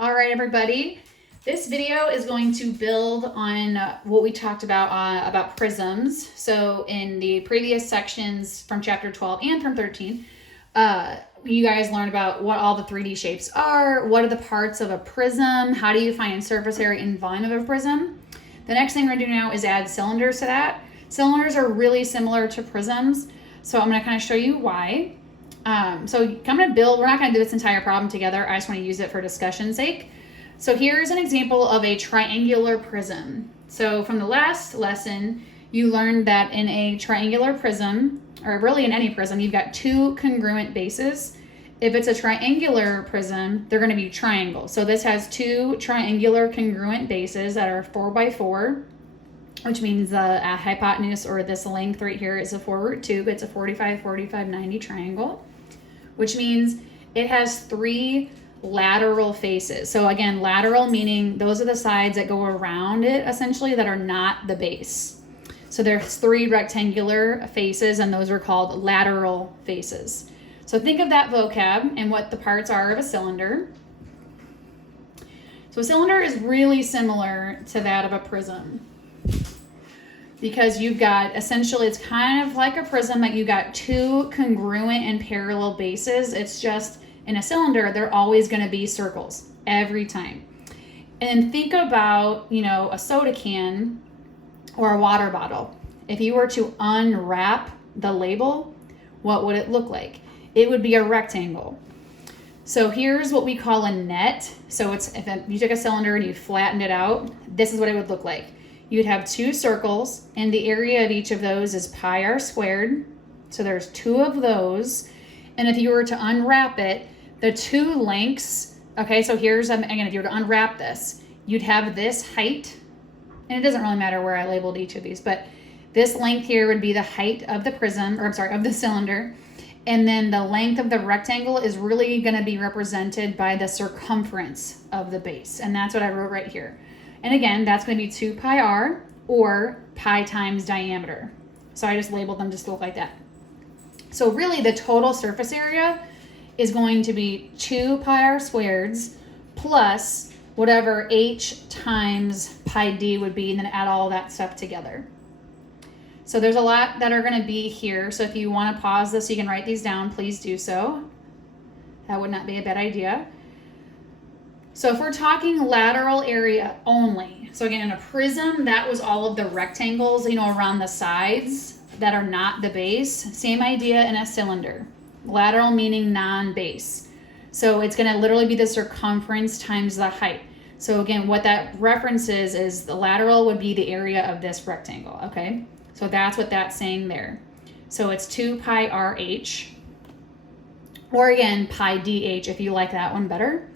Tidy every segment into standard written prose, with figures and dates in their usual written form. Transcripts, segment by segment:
All right, everybody. This video is going to build on what we talked about prisms. So in the previous sections from chapter 12 and from 13, you guys learned about what all the 3D shapes are, what are the parts of a prism, how do you find surface area and volume of a prism. The next thing we're going to do now is add cylinders to that. Cylinders are really similar to prisms, so I'm going to kind of show you why. So I'm going to build, we're not going to do this entire problem together. I just want to use it for discussion's sake. So here's an example of a triangular prism. So from the last lesson, you learned that in a triangular prism, or really in any prism, you've got two congruent bases. If it's a triangular prism, they're going to be triangles. So this has two triangular congruent bases that are 4 by 4, which means the hypotenuse, or this length right here, is a 4√2. It's a 45, 45, 90 triangle, which means it has 3 lateral faces. So again, lateral meaning those are the sides that go around it, essentially, that are not the base. So there's 3 rectangular faces, and those are called lateral faces. So think of that vocab and what the parts are of a cylinder. So a cylinder is really similar to that of a prism, because you've got, essentially, it's kind of like a prism, that you've got 2 congruent and parallel bases. It's just, in a cylinder, they're always going to be circles every time. And think about, a soda can or a water bottle. If you were to unwrap the label, what would it look like? It would be a rectangle. So here's what we call a net. So it's, if you took a cylinder and you flattened it out, this is what it would look like. You'd have 2 circles, and the area of each of those is pi r squared. So there's 2 of those. And if you were to unwrap it, the 2 lengths, okay, so here's, again, if you were to unwrap this, you'd have this height, and it doesn't really matter where I labeled each of these, but this length here would be the height of the prism, or I'm sorry, of the cylinder. And then the length of the rectangle is really going to be represented by the circumference of the base. And that's what I wrote right here. And again, that's going to be 2 pi r, or pi times diameter. So I just labeled them just to look like that. So really the total surface area is going to be 2 pi r squareds plus whatever h times pi d would be, and then add all that stuff together. So there's a lot that are going to be here. So if you want to pause this, you can write these down, please do so. That would not be a bad idea. So if we're talking lateral area only, so again, in a prism, that was all of the rectangles, around the sides that are not the base. Same idea in a cylinder. Lateral meaning non-base. So it's going to literally be the circumference times the height. So again, what that references is the lateral would be the area of this rectangle, okay? So that's what that's saying there. So it's 2 pi RH, or again, pi dH if you like that one better.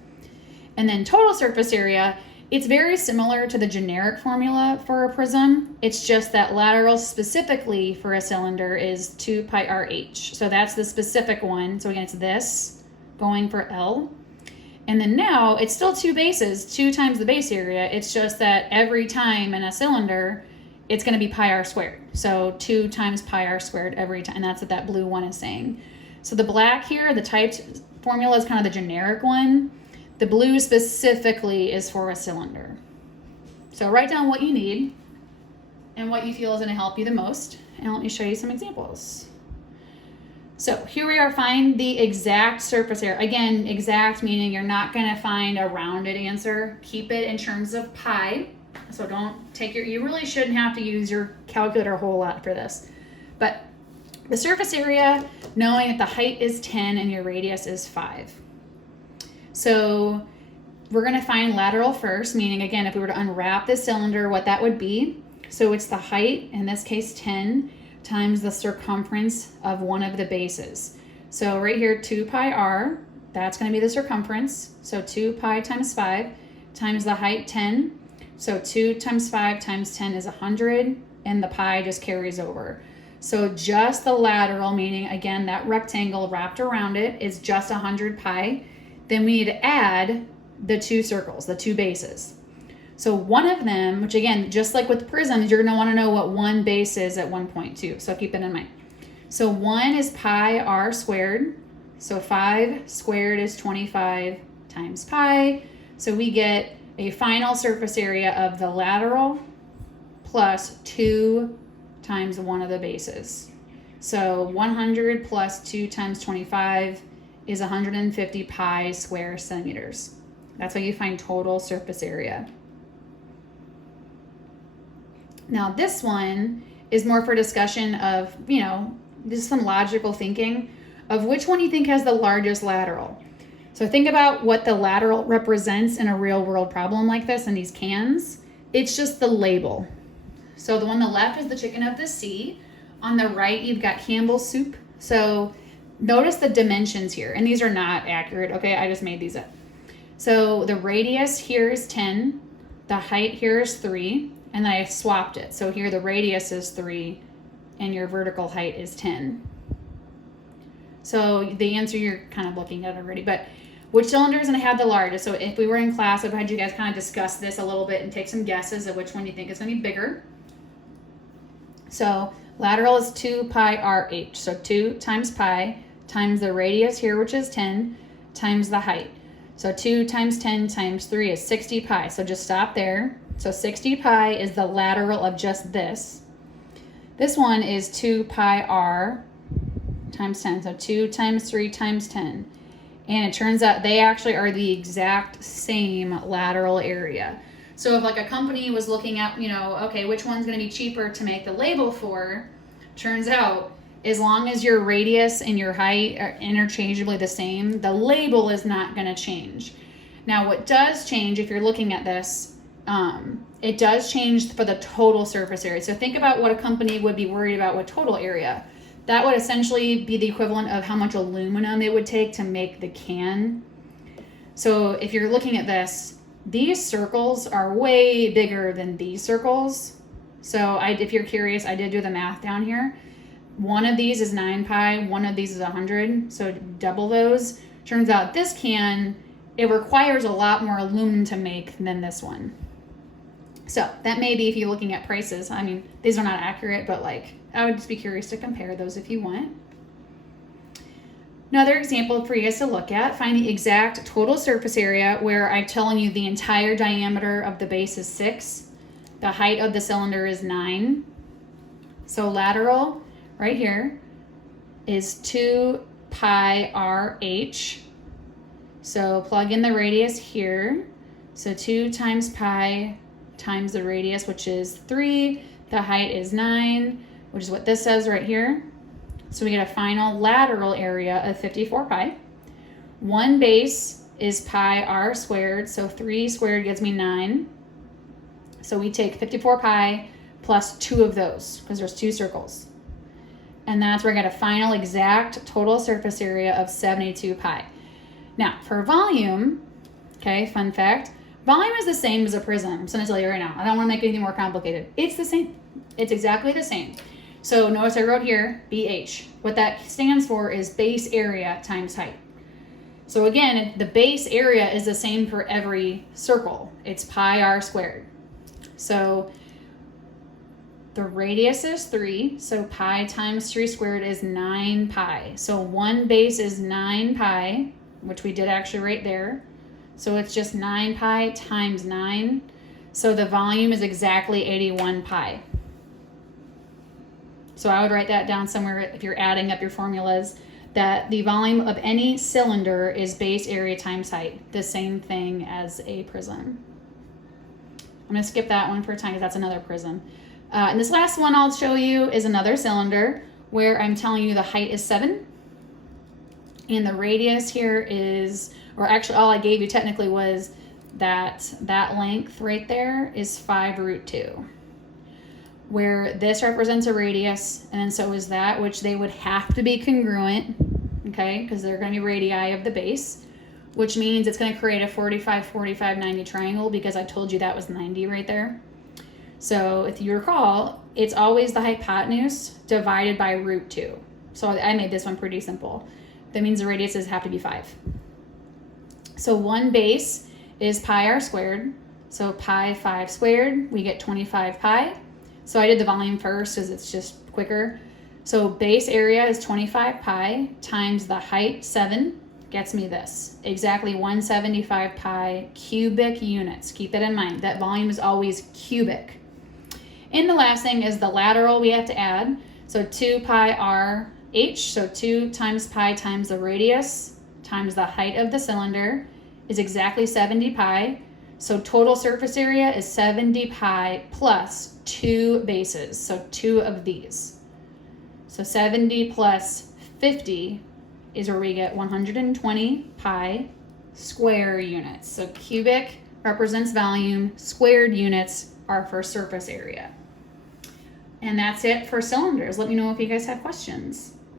And then total surface area, it's very similar to the generic formula for a prism. It's just that lateral specifically for a cylinder is 2 pi RH. So that's the specific one. So again, it's this going for L. And then now it's still 2 bases, 2 times the base area. It's just that every time in a cylinder, it's going to be pi r squared. So 2 times pi r squared every time. And that's what that blue one is saying. So the black here, the typed formula, is kind of the generic one. The blue specifically is for a cylinder. So write down what you need and what you feel is going to help you the most. And let me show you some examples. So here we are, find the exact surface area. Again, exact meaning you're not going to find a rounded answer. Keep it in terms of pi. So don't take you really shouldn't have to use your calculator a whole lot for this. But the surface area, knowing that the height is 10 and your radius is 5. So we're going to find lateral first, meaning, again, if we were to unwrap the cylinder, what that would be. So it's the height, in this case 10, times the circumference of one of the bases. So right here, 2 pi r, that's going to be the circumference. So 2 pi times 5 times the height 10. So 2 times 5 times 10 is 100, and the pi just carries over. So just the lateral, meaning, again, that rectangle wrapped around it, is just 100 pi. Then we need to add the 2 circles, the 2 bases. So one of them, which again, just like with prisms, you're going to want to know what one base is at one point too. So keep that in mind. So 1 is pi r squared. So 5 squared is 25 times pi. So we get a final surface area of the lateral plus 2 times one of the bases. So 100 plus 2 times 25 is 150 pi square centimeters. That's how you find total surface area. Now this one is more for discussion of, just some logical thinking of which one you think has the largest lateral. So think about what the lateral represents in a real world problem like this in these cans. It's just the label. So the one on the left is the chicken of the sea. On the right, you've got Campbell's soup. So notice the dimensions here, and these are not accurate, okay? I just made these up. So the radius here is 10, the height here is 3, and then I swapped it. So here the radius is 3, and your vertical height is 10. So the answer you're kind of looking at already, but which cylinder is going to have the largest? So if we were in class, I've had you guys kind of discuss this a little bit and take some guesses of which one you think is going to be bigger. So lateral is 2 pi RH. So 2 times pi times the radius here, which is 10, times the height. So 2 times 10 times 3 is 60 pi. So just stop there. So 60 pi is the lateral of just this. This one is 2 pi r times 10. So 2 times 3 times 10. And it turns out they actually are the exact same lateral area. So if like a company was looking at, okay, which one's going to be cheaper to make the label for, turns out as long as your radius and your height are interchangeably the same, the label is not going to change. Now what does change if you're looking at this, it does change for the total surface area. So think about what a company would be worried about with total area. That would essentially be the equivalent of how much aluminum it would take to make the can. So if you're looking at this, these circles are way bigger than these circles. So if you're curious, I did do the math down here. One of these is 9 pi, one of these is 100. So double those. Turns out this can, it requires a lot more aluminum to make than this one. So that may be if you're looking at prices. I mean, these are not accurate, but I would just be curious to compare those if you want. Another example for you guys to look at, find the exact total surface area where I'm telling you the entire diameter of the base is 6. The height of the cylinder is 9. So lateral right here is 2 pi RH. So plug in the radius here. So 2 times pi times the radius, which is 3. The height is 9, which is what this says right here. So we get a final lateral area of 54 pi. One base is pi r squared, so 3 squared gives me 9. So we take 54 pi plus 2 of those, because there's 2 circles. And that's where I get a final exact total surface area of 72 pi. Now, for volume, okay, fun fact, volume is the same as a prism. I'm just going to tell you right now. I don't want to make anything more complicated. It's the same. It's exactly the same. So notice I wrote here BH. What that stands for is base area times height. So again, the base area is the same for every circle. It's pi r squared. So the radius is 3, so pi times 3 squared is 9 pi. So one base is 9 pi, which we did actually right there. So it's just 9 pi times 9. So the volume is exactly 81 pi. So I would write that down somewhere if you're adding up your formulas, that the volume of any cylinder is base area times height, the same thing as a prism. I'm going to skip that one for a time because that's another prism. And this last one I'll show you is another cylinder where I'm telling you the height is 7. And the radius here is, or actually all I gave you technically was that length right there is 5 root 2. Where this represents a radius, and then so is that, which they would have to be congruent, okay, because they're going to be radii of the base, which means it's going to create a 45, 45, 90 triangle because I told you that was 90 right there. So if you recall, it's always the hypotenuse divided by root 2. So I made this one pretty simple. That means the radiuses have to be 5. So one base is pi r squared. So pi 5 squared, we get 25 pi. So I did the volume first because it's just quicker. So base area is 25 pi times the height 7 gets me this. Exactly 175 pi cubic units. Keep that in mind. That volume is always cubic. And the last thing is the lateral we have to add. So 2 pi r h, so 2 times pi times the radius times the height of the cylinder is exactly 70 pi. So total surface area is 70 pi plus 2 bases, so 2 of these. So 70 plus 50 is where we get 120 pi square units. So cubic represents volume, squared units are for surface area. And that's it for cylinders. Let me know if you guys have questions.